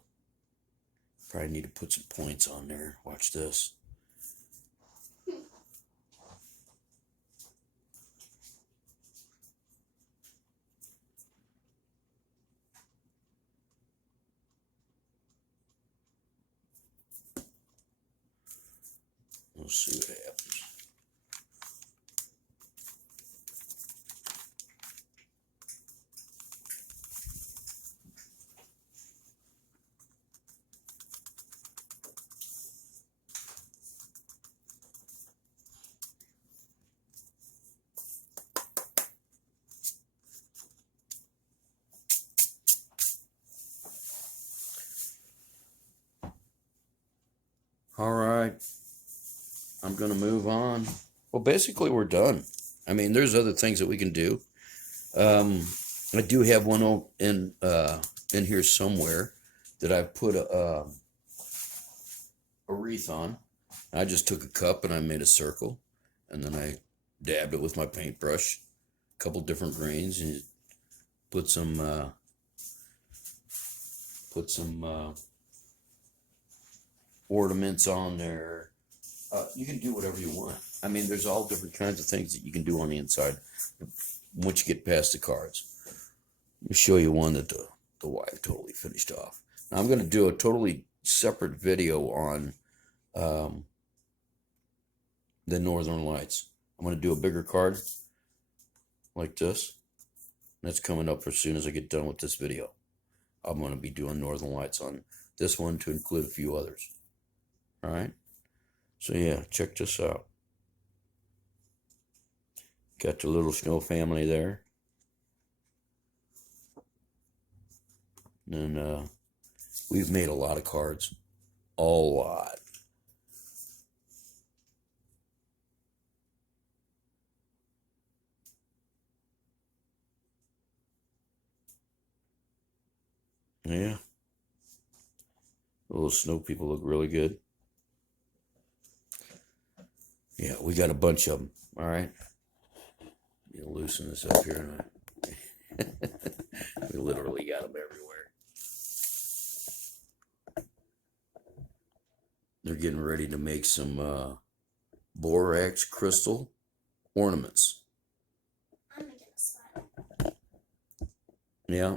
Probably need to put some points on there. Watch this. We'll see what happens. All right. I'm going to move on. Well, basically, we're done. I mean, there's other things that we can do. I do have one in here somewhere that I've put a wreath on. I just took a cup and I made a circle, and then I dabbed it with my paintbrush, a couple different grains, and put some ornaments on there. You can do whatever you want. I mean, there's all different kinds of things that you can do on the inside once you get past the cards. Let me show you one that the wife totally finished off. Now, I'm going to do a totally separate video on the Northern Lights. I'm going to do a bigger card like this. That's coming up as soon as I get done with this video. I'm going to be doing Northern Lights on this one to include a few others. All right. So yeah, check this out. Got the little snow family there. And we've made a lot of cards. A lot. Yeah. The little snow people look really good. Yeah, we got a bunch of them. All right. You loosen this up here. We literally got them everywhere. They're getting ready to make some borax crystal ornaments. I'm making a slide. Yeah,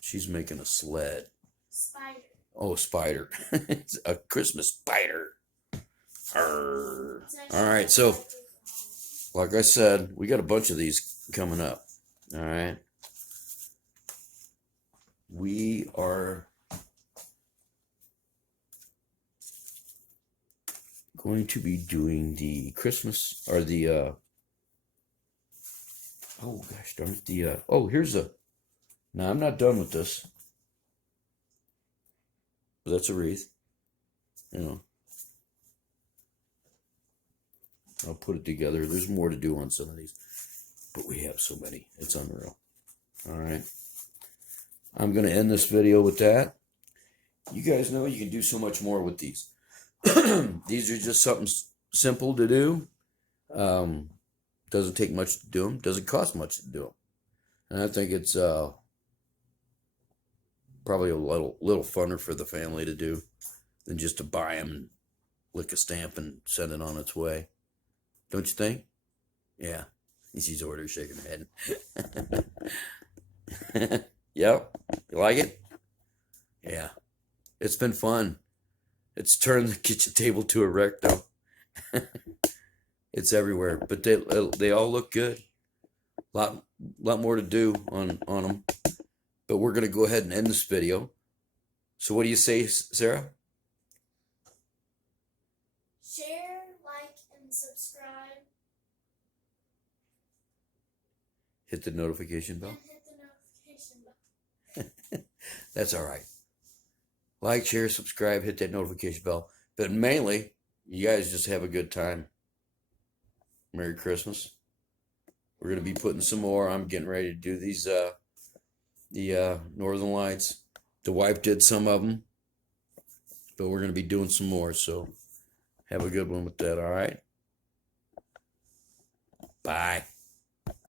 she's making a sled. Spider. Oh, spider. It's a Christmas spider. Arr. It's actually All right, so like I said, we got a bunch of these coming up. All right. We are going to be doing the Christmas or the oh gosh darn it, the oh, here's a no, I'm not done with this. That's a wreath. You know. I'll put it together. There's more to do on some of these, but we have so many. It's unreal. All right. I'm going to end this video with that. You guys know you can do so much more with these. These are just something simple to do. Doesn't take much to do them. Doesn't cost much to do them. And I think it's probably a little funner for the family to do than just to buy them and lick a stamp and send it on its way. Don't you think? Yeah. She's order shaking her head. Yep. You like it? Yeah. It's been fun. It's turned the kitchen table to a wreck, though. It's everywhere, but they all look good. Lot more to do on them. But we're gonna go ahead and end this video. So what do you say, Sarah? Share, like, and subscribe. Hit the notification bell. And hit the notification bell. That's all right. Like, share, subscribe, hit that notification bell. But mainly, you guys just have a good time. Merry Christmas. We're going to be putting some more. I'm getting ready to do these, the Northern Lights. The wife did some of them. But we're going to be doing some more. So have a good one with that, all right? Bye.